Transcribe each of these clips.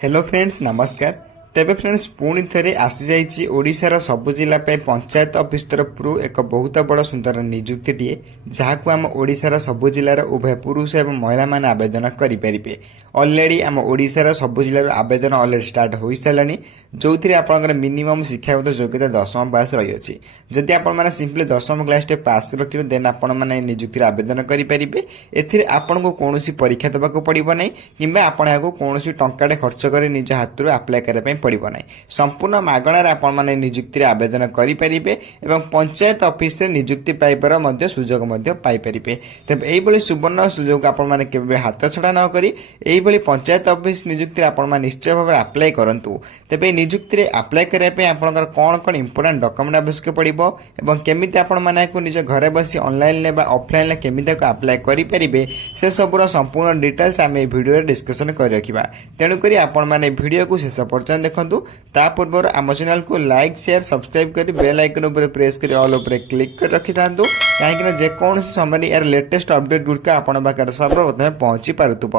Hello friends नमस्कार। तेबे friends पुणी थे आसी जाइए ओडिशार सबु जिला पंचायत ऑफिस तरफ एक बहुत बड़ सुंदर निजुक्ति जहां आम ओडिशार सबु जिलार उभय पुरुष एवं महिला माने आवेदन करेंगे। ऑलरेडी आम ओडिशार सबु जिलार आवेदन ऑलरेडी स्टार्ट हो सारे जो थे आप मिनिमम शिक्षागत योग्यता 10वीं पास रही है। जदि आप सिंपली 10वीं क्लास पास रखिए देन आप निजुक्ति आवेदन करेंगे। एथिरे आपन को कौन परीक्षा देवाक पड़ो ना कि आपको कौन टंकाटे खर्च कर निज हाथ अप्लाई करने पड़ो ना। संपूर्ण मागणार आपण माने निजुक्ति आवेदन करेंगे और पंचायत ऑफिस रे निजुक्ति पाइबार सुजोग पाइपर। तेज यही सुवर्ण सुजोग आपण माने केबे हाथ छड़ा न करी यही पंचायत ऑफिस निजुक्ति आपण माने निश्चय भाव अप्लाई करंतु। तेज निजुक्ति अप्लाई करने आपंकर कौन कौन इंपोर्टाट डॉक्यूमेंट आवश्यक पड़ो और केमी आपण माने निज घरे बसी ऑनलाइन ऑफलाइन केमी अप्लाई करेंगे से सबूर संपूर्ण डिटेल्स आम भिडियो डिस्कसन कर रखा। तेणुक आपण माने वीडियो को शेष पर्यटन देखूँ। ता पूर्व आम चैनल को लाइक शेयर सब्सक्राइब कर बेल आइकन उपर प्रेस कर ऑल उपर क्लिक कर रखि थांतु कहीं जेकोसी समय यार लेटेस्ट अपडेट गुड़िक आपण पाखे सर्वप्रथम पहुंची पारुथुब।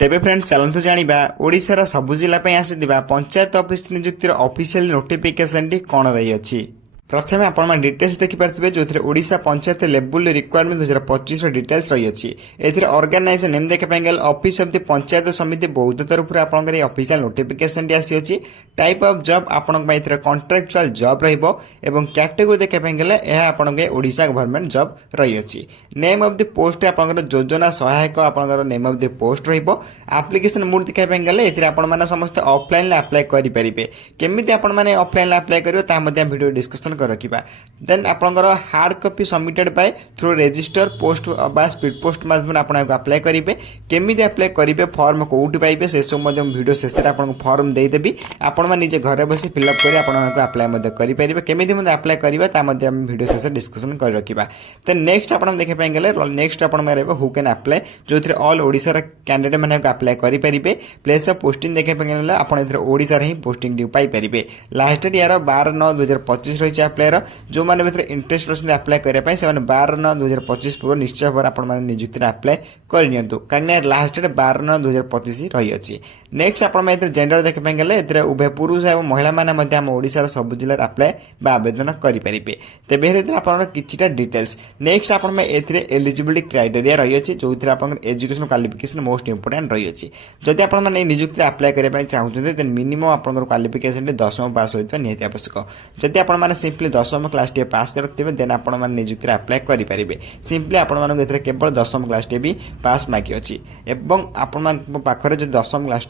तेबे फ्रेंड्स चलतु जानिबा ओडिशार सबु जिला आसीथिबा पंचायत ऑफिस निजुक्तिर ऑफिशियल नोटिफिकेशन टी कौन रही अछि। प्रथम आपण डिटेल्स देखिपारे जो Odisha panchayat level requirement 2025 details रही है। ऑर्गेनाइजेशन नेम देखा गले ऑफिस ऑफ द पंचायत समिति बौद्ध तरफ ऑफिशियल नोटिफिकेशन आसी। टाइप ऑफ जॉब आपण कॉन्ट्रैक्चुअल जॉब रहिबो एवं कैटेगरी देखा गले यह ओडिशा गवर्नमेंट जॉब रही है। नेम ऑफ द पोस्ट आपंकर योजना सहायक आपंकर नेम ऑफ द पोस्ट रहिबो। एप्लिकेशन मोड देखा गले आपण समस्त ऑफलाइन अप्लाई करेंगे। केमी आपण ऑफलाइन अप्लाई करेंगे वीडियो डिस्कसन रखा। देन आपंकर hard copy submitted by through register post बा स्पीड पोस्ट माध्यम आपको अप्लाई करेंगे। केमी अप्लाई करेंगे फॉर्म कौटी पाइबे से सब वीडियो शेष में आपको फॉर्म देदेवी। आपण निजे घरे बसी फिलअप कर अप्लाई करेंगे। केमी अप्लाई करेंगे वीडियो शेष डिस्कसन कर रखा। देन नेक्स्ट आप देखा गले नेक्स्ट आप हु कैन अप्लाई जो थे ऑल ओडिशा कैंडिडेट मैंने अप्लाई करेंगे। प्लेस ऑफ पोस्टिंग देखा गले आप ओडिशा ही पोस्टिंग ड्यू पाइपर। लास्ट डेट यार 12/9/2025 रही अप्लायर जो मैंने इंटरेस्ट अच्छे अप्लाई करने से 12/9/2025 पूर्व निश्चय भाव आप निजुक्ति अप्लाई करनी कहीं लास्ट डेट 12/9/2025 रही है। नेक्स्ट आप जेंडर देखा गले उभय पुरुष और महिला मैंने आम ओडिशार सब जिले अप्लाई आवेदन करेंगे। तेज आप किसी डिटेल्स नेक्स्ट आप एलिजिबिलिटी क्राइटेरिया रही है जो थे आप एजुकेशन क्वालिफिकेशन मोस्ट इंपोर्टेंट रही है। जदि आप निजुक्ति अप्लाई करने चाहते हैं मिनिमम आप क्वालिफिकेशन 10वीं पास होता निहत आवश्यक। जदि आप सिंपली 10वीं क्लास टे पास रखिए देन आप निजुक्ति अप्लाई करेंगे। सिंपली आपको केवल 10वीं क्लास टे भी पास मागी अच्छी और आपरे जो 10वीं क्लास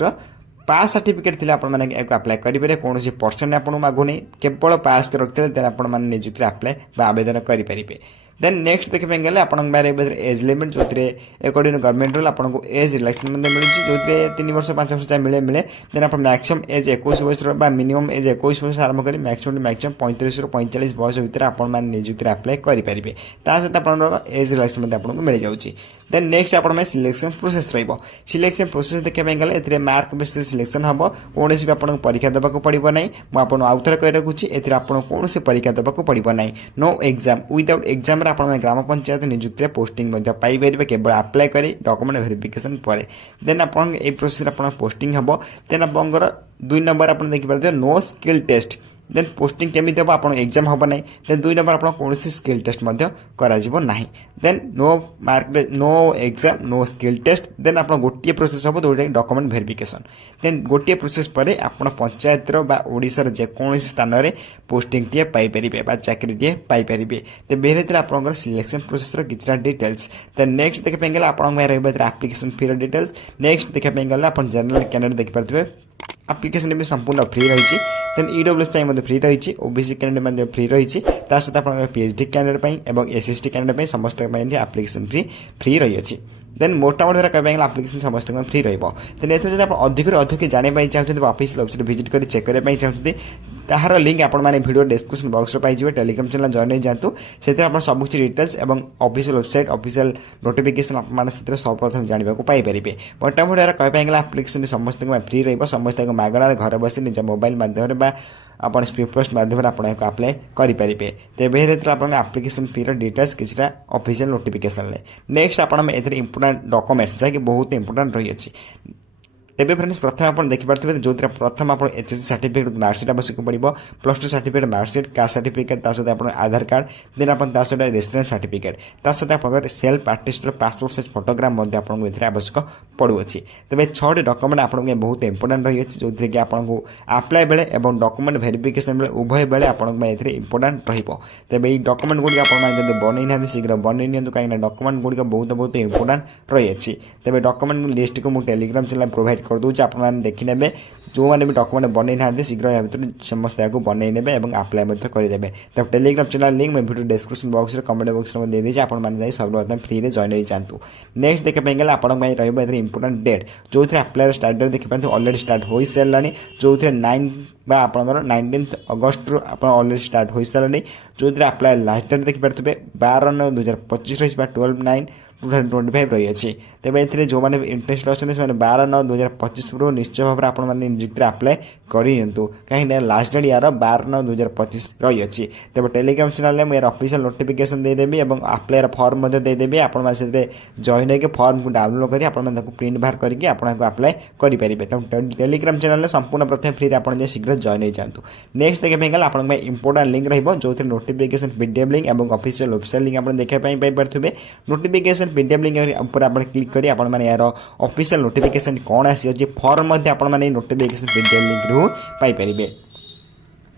पास सर्टिफिकेट थी अप्लाई करेंगे। कौन परसेंट आपको मागुनी केवल पास रखते देन आप निजुक्ति अप्लाई आवेदन करेंगे। देन नेक्स्ट देखा गले आप एज लिमिट जो अकॉर्डिंग गवर्नमेंट रूल आपको एज रिलैक्सेशन मिली जो 3 वर्ष 5 वर्ष मिले देन आप मैक्सिमम एज 21 वर्ष मिनिमम एज 21 वर्ष आरंभ कर मैक्सिमम 35 ରୁ 45 वर्ष भितर आप निजुक्ति अप्लाई करेंगे। सहित आप एज रिलैक्सेशन आपको मिल जाऊँगी। देन नेक्स्ट आप सिलेक्शन प्रोसेस सिलेक्शन प्रोसेस देखा गले मार्क बेसिस सिलेक्शन हम कौन भी आपको परीक्षा देवाक पड़ो ना। मुझे आउ थे कही रखुच्छी आपको कौन परीक्षा देवाक पड़ो ना। नो एग्जाम विदाउट एग्जाम आप ग्राम पंचायत निजुक्ति पोस्टिंग पाइपर केवल अप्लाई कर डॉक्यूमेंट वेरिफिकेशन पर। देन आप प्रोसेस पोस्टिंग हम। देन आप 2 नंबर आप देखिए no skill test. Then posting केमी हम आप एग्जाम हम ना। देन 2 नंबर आप कौन स्किल टेस्ट ना। Then no mark no exam no skill test. Then आप गोटे प्रोसेस हम जो डॉक्यूमेंट वेरिफिकेशन। देन गोटे प्रोसेस पर आप पंचायत ओडिशार जेकोसी स्थान में पोस्टिंग टे पाइपर चाकरी टे पाइपर। तो बेहतर आप सिलेक्शन प्रोसेस किसी डिटेल्स। देन नेक्स्ट देखा गले आप एप्लिकेशन फी डिटेल्स। नेक्स्ट देखा गले आप जनरल कैंडिडेट देखिपारे एप्लिकेशन भी संपूर्ण फ्री रही। देन ईडब्ल्यूएस फ्री रही ओबीसी कैंडिडेट फ्री रही सहित आप पीएचडी कैंडिडेट और एसएसटी कैंडिडेट समस्त एप्लिकेशन फ्री रही है। देन मोटामोटी कहते हैं एप्लिकेशन समस्त फ्री रही। आप अधिक जानापी चाहते ऑफिशियल वेबसाइट विजिट कर चेक करने चाहते तार लिंक आप वीडियो डिस्क्रिप्शन बॉक्स में पाइबे। टेलीग्राम चैनल जॉइन हो जातु से सब कुछ डिटेल्स और ऑफिशियल वेबसाइट ऑफिशियल नोटिफिकेशन आप सर्वप्रथम जानवा पाइपर। मोटामोटी कहते हैं एप्लिकेशन समस्त फ्री समस्त मागणार घर बस निज मोबाइल माध्यम आप स्पीड पोस्ट माध्यम आप अप्लाई करेंगे। तेज बेहतर आप एप्लिकेशन फी डिटेल्स किसी ऑफिशियल नोटिफिकेशन। नेक्स्ट आप इंपोर्टाट डॉक्यूमेंट्स जहाँकि बहुत इंपोर्टाट रही है। तेज फ्रेंड्स प्रथम आप देखिपे जो प्रथम आप एचएससी सर्टिफिकेट मार्कसीट आवश्यक पड़ो +2 सर्टिफिकेट मार्कसीट कास्ट सर्टिफिकेट सहित आप आधार कार्ड देन आप रेसिडेंस सर्टिफिकेट सहित आप self artist passport size photograph आपको आवश्यक पड़ुच्छी तेज 6टी डॉक्यूमेंट आपको बहुत इंपोर्टेंट रही है जो कि आपको अप्लाई बेले और डॉक्यूमेंट वेरिफिकेशन बेले उभय बेले आपको इंपोर्टेंट तेज ये डॉक्यूमेंट गुड़ी आप बनई ना शीघ्र बनई नि कहीं डॉक्यूमेंट गुड़िक बहुत इंपोर्टेंट रही है तेज डॉक्यूमेंट लिस्ट को मुझे टेलीग्राम चैनल प्रोवाइड कर दूँ आपने देखने जो मैंने भी डॉक्यूमेंट बनई ना शीघ्र या भर समस्त या बनई ने अप्लाई करदे तब टेलीग्राम चैनल लिंक मैं वीडियो डिस्क्रिप्शन बॉक्स में कमेंट बॉक्स में दे दीजिए आपने सर्वप्रथम फ्री में जॉइन हो जातु नेक्स्ट देखा गला आप इंपोर्टेंट डेट जो अप्लाई स्टार्ट डेट देखिए ऑलरेडी स्टार्ट हो सारा जो 9 आपंकर 19 अगस्त आप ऑलरेडी स्टार्ट हो सारे जो अप्लाई लास्ट डेट देखिपे 12/9/2025 रही 12/9/2025 रही है तेज ए जो मैंने इंटरेस्ट अच्छे 12/9/2025 पूर्व निश्चय भाव में आपने निजुक्ति अप्लाई करूँ कहीं लास्ट डेट यार 12/9/2025 रही है तेज टेलीग्राम चैनल में ऑफिशियल नोटिफिकेशन देदेवी और अप्लाई फॉर्म देदेवी आपने जॉइन होकर फॉर्म को डाउनलोड कर प्रिंट बाहर करके आपको अप्लाई करेंगे तब टेलीग्राम चैनल संपूर्ण प्रथम फ्री आप शीघ्र जॉइन हो जातु नेक्स्ट देखिए गला आप इंपोर्टेंट लिंक रही जो नोटिफिकेशन पीडीएफ लिंक और ऑफिशियल वेबसाइट लिंक आप देखापी पारे नोटिफिकेशन पीडीएफ लिंक ऊपर आप क्लिक करी आपने यार ऑफिशियल नोटिफिकेशन कौन आसी फॉर्म आपने नोटिफिकेशन पीडीएफ लिंक रू पाइपर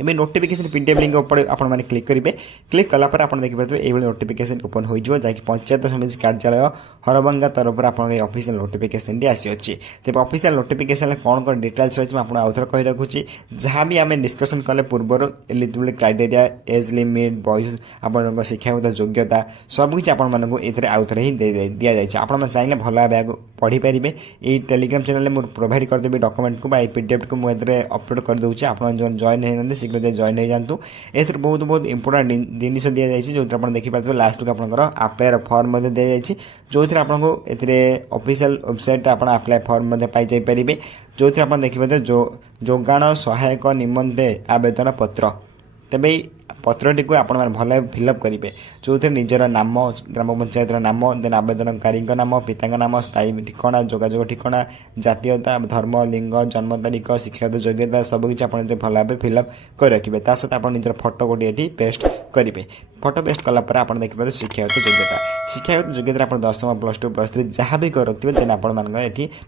एवं नोटिफिकेशन पीडीएफ लिंक ऊपर आपने क्लिक करेंगे क्लिक कलापर आप देखिए ये नोटिफिकेशन ओपन हो जहाँकि पंचायत समिति कार्यालय हरभंगा तरफ आप ऑफिशियल नोटिफिकेशन आसी तेज ऑफिशियल नोटिफिकेशन कौन कौन डिटेल्स रही है आउथर कही रखुच्छी जहाँ भी आम डिस्कसन कले पूर्वर एलिजिबिलिटी क्राइटेरिया एज लिमिट बॉयज आप शिक्षागत योग्यता सबकि आपको ये आउथरे ही दि जाए आप चाहिए भल भाव पढ़ी पारे ये टेलीग्राम चैनल में प्रोवाइड करदेवी डॉक्यूमेंट को पीडीएफ को मुझे अपलोड कर दूसरी आप जॉइन होना शीघ्र जॉइन हो जातु एथर बहुत इंपोर्टेंट जिनिस दि जाए जो आप देखिए लास्ट को आप अप्लाई फॉर्म दि जाए जो आपको ऑफिशियल वेबसाइट आप अप्लाई फॉर्म पाई पारे जो आप देखिए जोगाण सहायक निमंते आवेदन पत्र तेज पत्रटी को आप भल फिलअप करेंगे जो निजर नाम ग्राम पंचायत नाम देन आवेदनकारी नाम पिता नाम स्थायी ठिकाना जोगाजोग ठिकाना जातीयता धर्म लिंग जन्म तारीख शिक्षागत योग्यता सबकि आप भल भाव फिलअप कर रखिए सहित आप निजर फोटो गोटे ये पेस्ट करेंगे फोटो पेस्ट कलापर आप देखिए शिक्षागत योग्यता आप 10वीं +2 +3 जहाँ भी कर रखिए देन आप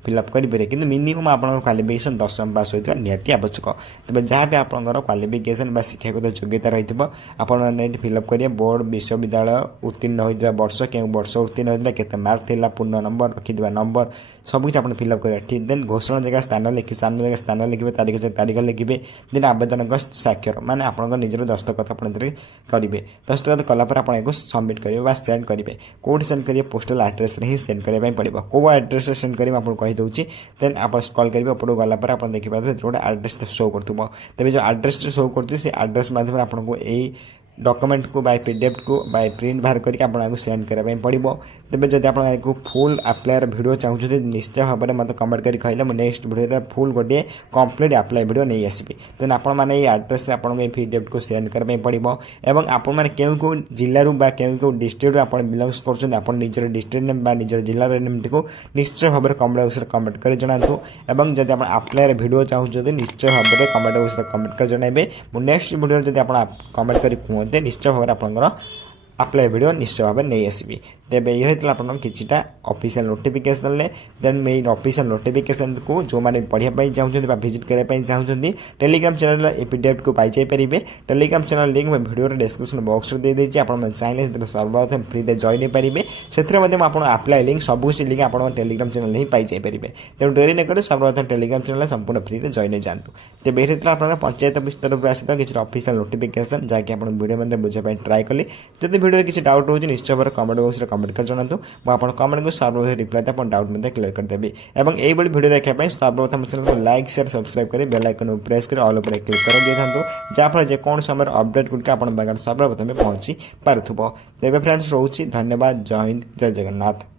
फिलअप करेंगे कि मिनिमम आप क्वालिफिकेशन 10वीं पास होता निहाती आवश्यक तेज जहाँ भी आपंकर क्वालिफिकेशन शिक्षागत योग्यता रही आपने फिलअप करेंगे बोर्ड विश्वविद्यालय उत्तीर्ण होता वर्ष क्यों वर्ष उत्तीर्ण होता केते मार्क थिला पूर्ण नंबर रखिथिबा नंबर सबकि आप फिलअप करेंगे ठीक देन घोषणा जगह स्थान लिखिए स्थान जगह स्थान लिखिए तारीख लिखिए देन आवेदन स्वाक्षर माने आपंकर निजर दस्तखत आप करेंगे दस्तखत कलापर आप सबमिट करेंगे सेंड करेंगे कौट सेंड करेंगे पोस्टल एड्रेस ही सेंड करने पड़ो कौ एड्रेस सेंड करेंगे आपको कहीदे देन आप स्क्रॉल करेंगे ऊपर गलापर आप देखिए गोटे एड्रेस शो करूँ तेज जो एड्रेस शो कर एड्रेस माध्यम आपको यही डॉक्यूमेंट को बाय पीडीएफ को बाय प्रिंट बाहर करके आपको सेंड करने पड़ो तेज जब आपको फुल अप्लायर वीडियो चाहते निश्चय भाव में मतलब कमेंट कर कहले मुझे नेक्स्ट वीडियो फुल गोटे कंप्लीट अप्लाई वीडियो नहीं आसबि देन आपने ये एड्रेस आपको ये पीडीएफ को सेंड करने पड़ो और आपने क्यों जिलूर क्यों डिस्ट्रिक्ट आप बिलंग्स कर निजर डिस्ट्रिक्ट नेम निजर जिलार नेम को निश्चय भाव में कमेंट बॉक्स में कमेंट कर जनातु और जब आप अप्लायर वीडियो चाहते निश्चय भाव में कमेंट बॉक्स में कमेंट कर जनइबे नेक्स्ट वीडियो जब आप कमेंट कर कहते निश्चय भाव में आपंकर अप्लाई वीडियो निश्चय भाव में नहीं आसबि तेज ये आप किटा official notification then main official notification को जो मैंने पढ़ाई चाहते विजिट करने चाहते टेलीग्राम चैनल ए पीडीएफ को पाई पारे टेलीग्राम चैनल लिंक मैं वीडियो डिस्क्रिप्शन बॉक्स में दे देती आप चाहिए सर्वप्रथम फ्री में जॉइन पारे से आप अप्लाई लिंक सब लिंक आप टेलीग्राम चैनल ही पाई पारे तेणु डेरी न करें सर्वप्रथम टेलीग्राम चैनल संपूर्ण फ्री में जॉइन हो जातु तेज ये आप पंचायत ऑफिस तरफ आसा किसी ऑफिशियल नोटिफिकेशन जहाँकि आप वीडियो में बुझाई ट्राए कली जब वीडियो किसी डाउट हो निश्चय भाव कमेंट बॉक्स में कमेंट कर जनातु कमेंट को सर्वप्रथम रिप्लाई आप डाउट में क्लियर करदेवी और यही वीडियो देखापी सर्वप्रथम चैनल को लाइक शेयर सब्सक्राइब करें बेल आइकन प्रेस कर ऑल पर क्लिक कर दिखाँ जहाँफल जेको समय अपडेट गुड़िक आप सर्वप्रथम पहुंची पार्थुब तेज फ्रेंड्स रोची धन्यवाद जय हिंद जय जगन्नाथ।